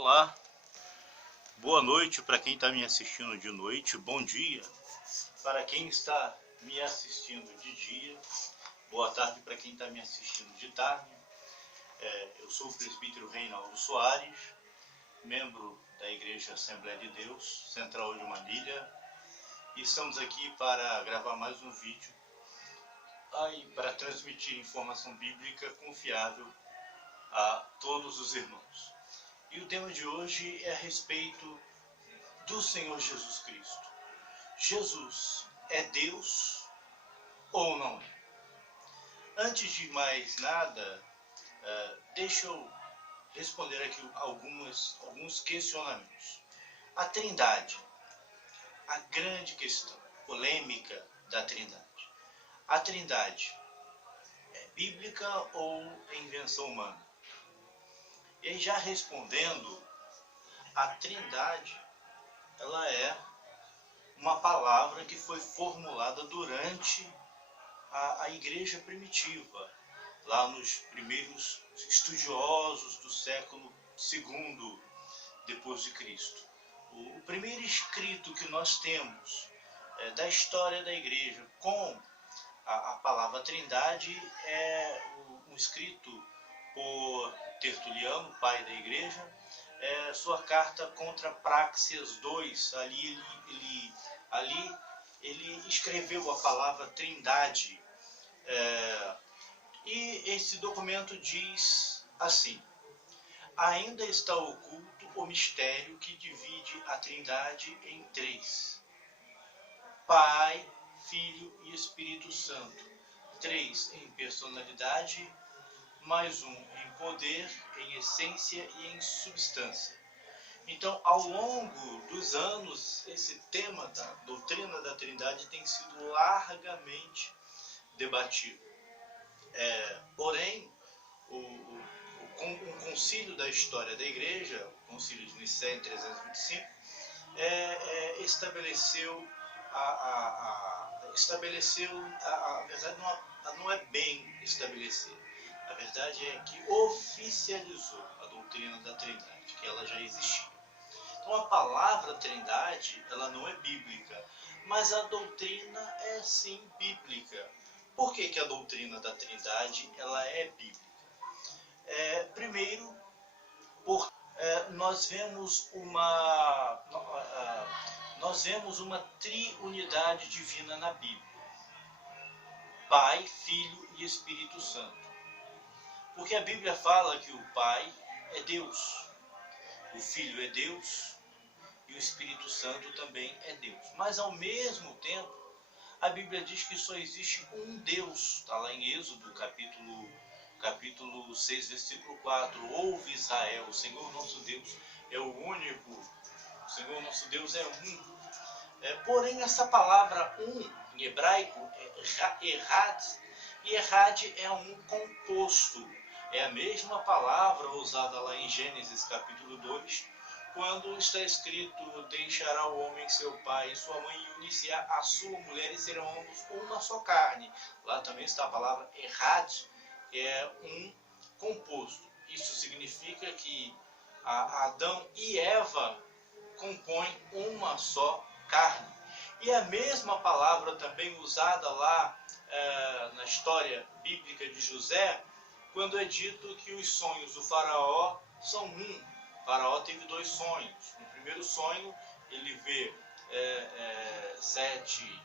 Olá, boa noite para quem está me assistindo de noite, bom dia para quem está me assistindo de dia, boa tarde para quem está me assistindo de tarde. Eu sou o presbítero Reinaldo Soares, membro da Igreja Assembleia de Deus, Central de Manilha, e estamos aqui para gravar mais um vídeo para transmitir informação bíblica confiável a todos os irmãos. E o tema de hoje é a respeito do Senhor Jesus Cristo. Jesus é Deus ou não é? Antes de mais nada, deixa eu responder aqui alguns questionamentos. A Trindade, a grande questão, polêmica da Trindade. A Trindade é bíblica ou é invenção humana? E aí, já respondendo, a Trindade, ela é uma palavra que foi formulada durante a igreja primitiva, lá nos primeiros estudiosos do século II depois de Cristo. O primeiro escrito que nós temos da história da igreja com a palavra Trindade é um escrito por Tertuliano, pai da igreja, sua carta contra Praxeas II. Ali ele escreveu a palavra Trindade. E esse documento diz assim: ainda está oculto o mistério que divide a Trindade em três: Pai, Filho e Espírito Santo. Três em personalidade, mais um em poder, em essência e em substância. Então, ao longo dos anos, esse tema da doutrina da Trindade tem sido largamente debatido. Porém, um concílio da história da Igreja, o concílio de Nicéia em 325, estabeleceu a verdade não é bem estabelecer. A verdade é que oficializou a doutrina da Trindade, que ela já existia. Então, a palavra Trindade, ela não é bíblica, mas a doutrina é sim bíblica. Por que a doutrina da Trindade ela é bíblica? Primeiro, porque nós vemos uma triunidade divina na Bíblia: Pai, Filho e Espírito Santo. Porque a Bíblia fala que o Pai é Deus, o Filho é Deus e o Espírito Santo também é Deus. Mas ao mesmo tempo, a Bíblia diz que só existe um Deus. Está lá em Êxodo, capítulo 6, versículo 4. Ouve Israel, o Senhor nosso Deus é o único, o Senhor nosso Deus é um. Porém, essa palavra um, em hebraico, é errad, e errad é um composto. É a mesma palavra usada lá em Gênesis capítulo 2, quando está escrito: deixará o homem seu pai e sua mãe e unir-se a sua mulher e serão ambos uma só carne. Lá também está a palavra errad, que é um composto. Isso significa que Adão e Eva compõem uma só carne. E a mesma palavra também usada lá na história bíblica de José, quando é dito que os sonhos do faraó são um. O faraó teve dois sonhos. No primeiro sonho, ele vê 7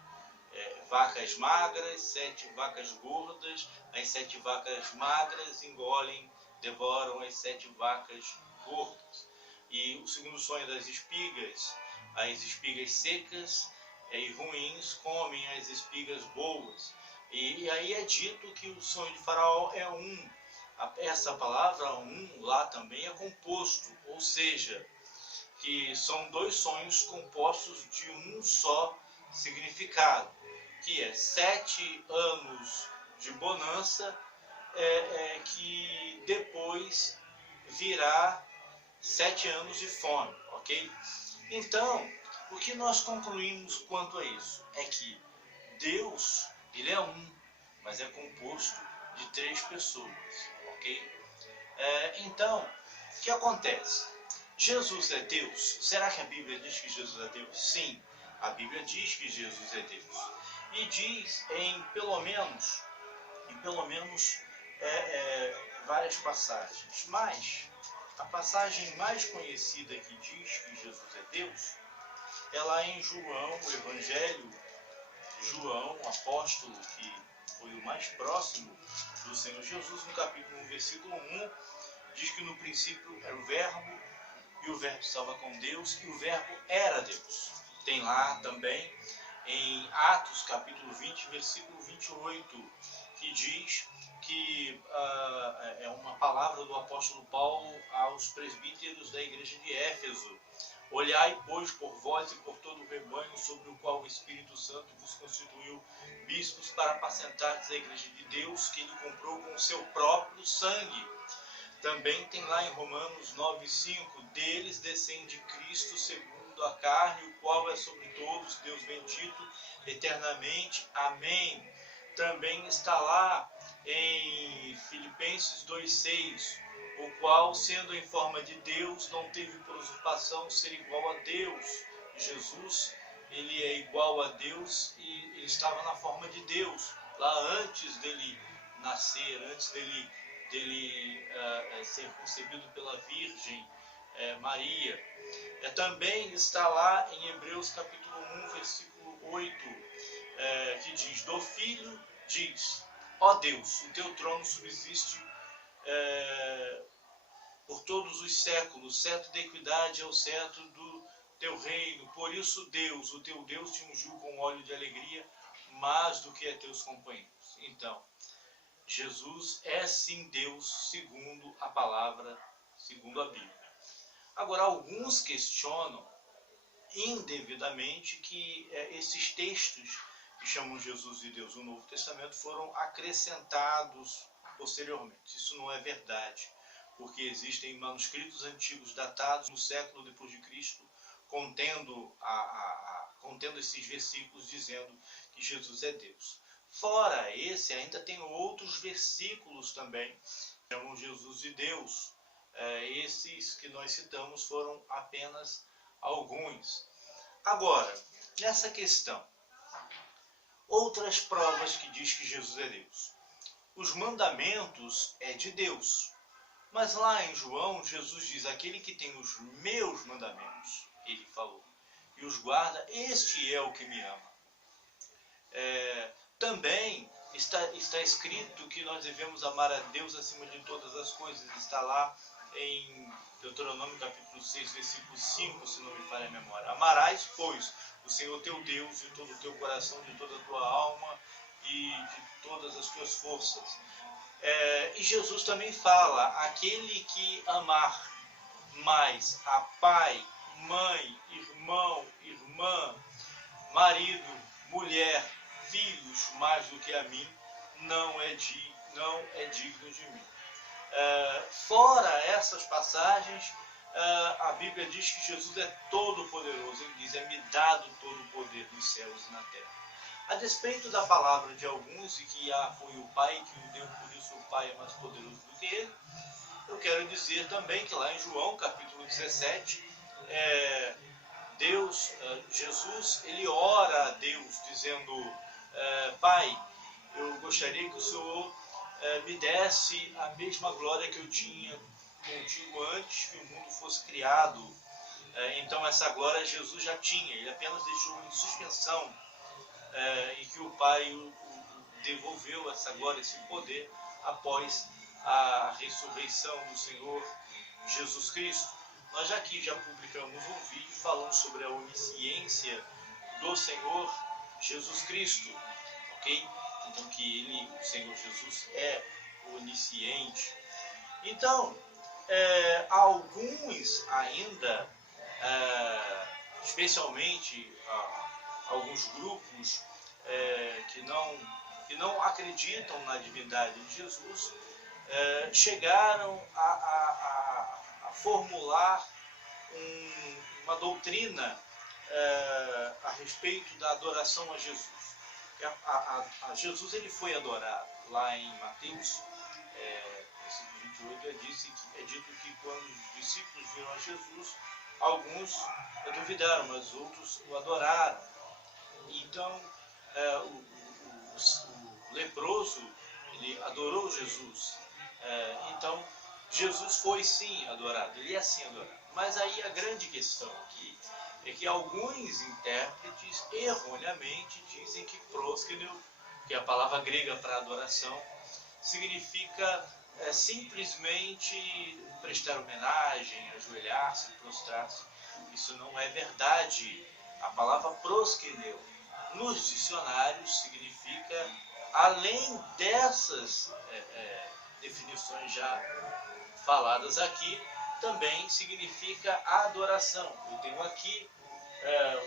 vacas magras, 7 vacas gordas. As 7 vacas magras devoram as 7 vacas gordas. E o segundo sonho das espigas: as espigas secas e ruins comem as espigas boas. E aí é dito que o sonho de Faraó é um. Essa palavra um lá também é composto, ou seja, que são dois sonhos compostos de um só significado, que é 7 anos de bonança, que depois virá 7 anos de fome, ok? Então, o que nós concluímos quanto a isso é que Deus, ele é um, mas é composto de 3 pessoas, ok? Então, o que acontece? Jesus é Deus? Será que a Bíblia diz que Jesus é Deus? Sim, a Bíblia diz que Jesus é Deus. E diz em pelo menos várias passagens. Mas a passagem mais conhecida que diz que Jesus é Deus é lá em João, o Evangelho de João, o apóstolo que foi o mais próximo do Senhor Jesus, no capítulo 1, versículo 1, diz que no princípio era o Verbo, e o Verbo estava com Deus, e o Verbo era Deus. Tem lá também em Atos, capítulo 20, versículo 28, que diz que é uma palavra do apóstolo Paulo aos presbíteros da igreja de Éfeso. Olhai, pois, por vós e por todo o rebanho sobre o qual o Espírito Santo vos constituiu bispos para apacentardes a igreja de Deus, que ele comprou com o seu próprio sangue. Também tem lá em Romanos 9,5, deles descende Cristo segundo a carne, o qual é sobre todos, Deus bendito eternamente. Amém. Também está lá em Filipenses 2,6, o qual, sendo em forma de Deus, não teve por usurpação ser igual a Deus. Jesus, ele é igual a Deus e ele estava na forma de Deus, lá antes dele nascer, antes dele ser concebido pela Virgem Maria. Também está lá em Hebreus capítulo 1, versículo 8, que diz, do Filho diz, ó Deus, o teu trono subsiste por todos os séculos, cetro de equidade é o cetro do teu reino, por isso Deus, o teu Deus te ungiu com óleo de alegria, mais do que a teus companheiros. Então, Jesus é sim Deus, segundo a palavra, segundo a Bíblia. Agora, alguns questionam indevidamente que esses textos que chamam Jesus de Deus no Novo Testamento foram acrescentados posteriormente. Isso não é verdade, porque existem manuscritos antigos datados no século depois de Cristo, contendo esses versículos dizendo que Jesus é Deus. Fora esse, ainda tem outros versículos também que chamam Jesus de Deus. Esses que nós citamos foram apenas alguns. Agora, nessa questão, outras provas que diz que Jesus é Deus. Os mandamentos é de Deus. Mas lá em João, Jesus diz, aquele que tem os meus mandamentos, ele falou, e os guarda, este é o que me ama. Também está escrito que nós devemos amar a Deus acima de todas as coisas. Está lá em Deuteronômio capítulo 6, versículo 5, se não me falha a memória. Amarás, pois, o Senhor teu Deus de todo o teu coração, de toda a tua alma e de todas as tuas forças. E Jesus também fala, aquele que amar mais a pai, mãe, irmão, irmã, marido, mulher, filhos mais do que a mim, não é digno de mim. Fora essas passagens, a Bíblia diz que Jesus é todo poderoso. Ele diz, é-me dado todo o poder nos céus e na terra. A despeito da palavra de alguns, e que foi o Pai que o deu, por isso o Pai é mais poderoso do que ele, eu quero dizer também que lá em João capítulo 17, Jesus, ele ora a Deus dizendo, Pai, eu gostaria que o Senhor me desse a mesma glória que eu tinha contigo antes que o mundo fosse criado. Então essa glória Jesus já tinha, ele apenas deixou em suspensão, e que o Pai devolveu essa glória, esse poder, após a ressurreição do Senhor Jesus Cristo. Nós aqui já publicamos um vídeo falando sobre a onisciência do Senhor Jesus Cristo, ok? Então que o Senhor Jesus é onisciente. Então, alguns ainda, especialmente alguns grupos que não acreditam na divindade de Jesus, chegaram a formular uma doutrina a respeito da adoração a Jesus. Jesus ele foi adorado lá em Mateus, versículo 28, é dito que quando os discípulos viram a Jesus, alguns duvidaram, mas outros o adoraram. Então, o leproso, ele adorou Jesus. Então, Jesus foi sim adorado, ele é sim adorado. Mas aí a grande questão aqui é que alguns intérpretes erroneamente dizem que próskenio, que é a palavra grega para adoração, significa simplesmente prestar homenagem, ajoelhar-se, prostrar-se. Isso não é verdade. A palavra proskeneu nos dicionários significa, além dessas definições já faladas aqui, também significa adoração. Eu tenho aqui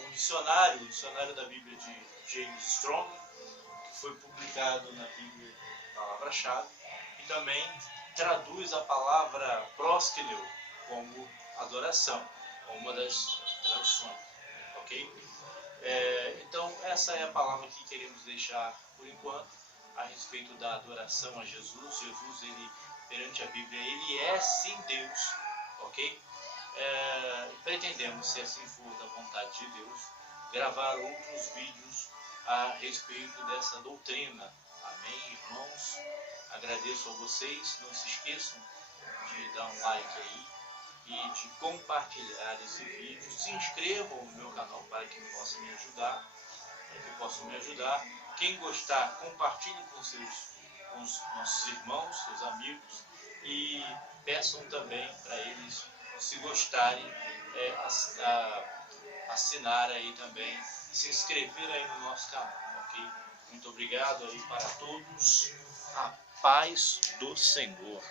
o dicionário da Bíblia de James Strong, que foi publicado na Bíblia Palavra-Chave, e também traduz a palavra proskeneu como adoração, uma das traduções, ok? Então essa é a palavra que queremos deixar por enquanto a respeito da adoração a Jesus. Jesus, ele, perante a Bíblia, ele é sim Deus, ok? Pretendemos, se assim for da vontade de Deus, gravar outros vídeos a respeito dessa doutrina. Amém, irmãos? Agradeço a vocês, não se esqueçam de dar um like aí e de compartilhar esse vídeo. Se inscrevam no meu canal para que possam me ajudar, Quem gostar, compartilhe com os nossos irmãos, seus amigos, e peçam também para eles, se gostarem, assinar aí também, se inscrever aí no nosso canal, ok? Muito obrigado aí para todos. A paz do Senhor.